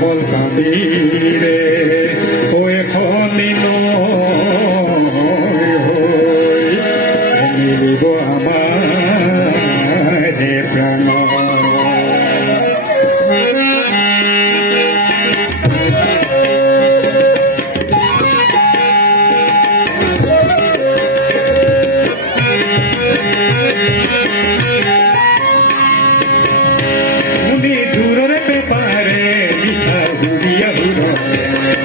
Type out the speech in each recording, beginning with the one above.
বল কাঁদিরে ও এখনি মিলিব আমার প্রাণ দূরে পেপারে লিখা হুড়িয়া হুড়ো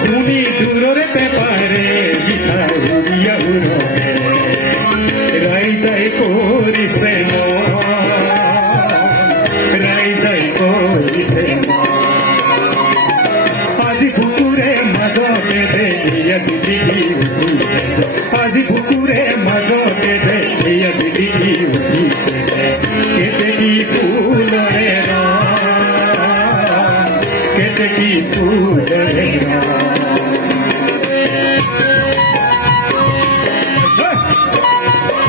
তুমি দূরে পেপারে লিখা হুড়িয়া হুড়ো রাই যাই করিছে রাই যাই করিছে আজি বুকুরে মাজতে যে ইয়া দিদি আজি বুকুরে মাজতে যে ইয়া দিদি উঠিছে কেতে কি ফুলরে की पूजना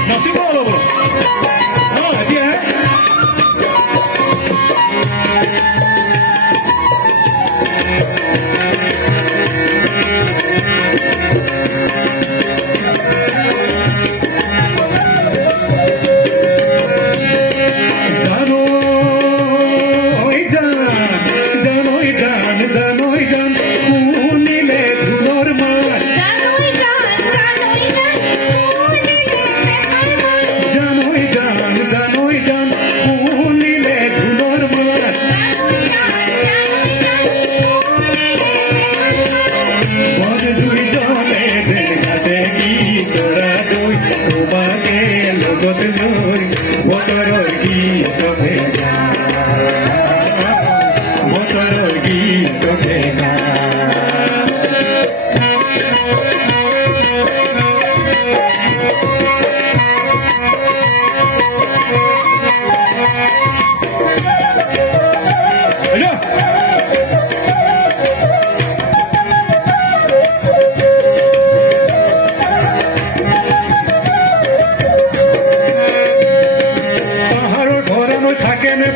नसीब वालों हाँ ये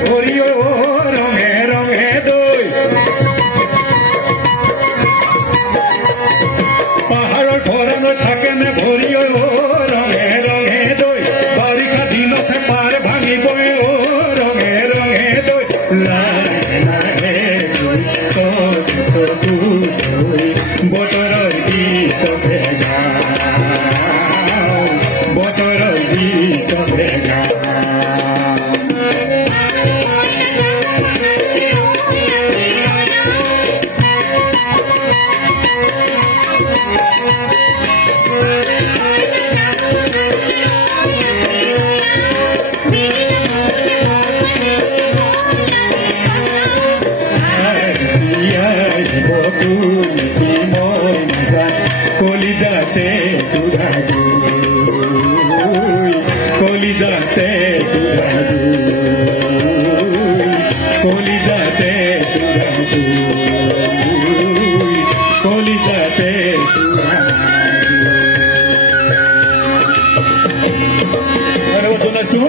ভরিও রঙে রঙে দই পাহাড় ভরানো থাকে না ভরিও রঙে রঙে দই বারিষা দিনতে পার ভাঙিব ও রঙে রঙে দই লাহে বতৰৰ গীত ভেগা বতৰৰ গীত ভেগা কলিজাতে দুধাজু কলিজাতে দুধাজু কলিজাতে দুধাজু কলিজাতে দুধাজু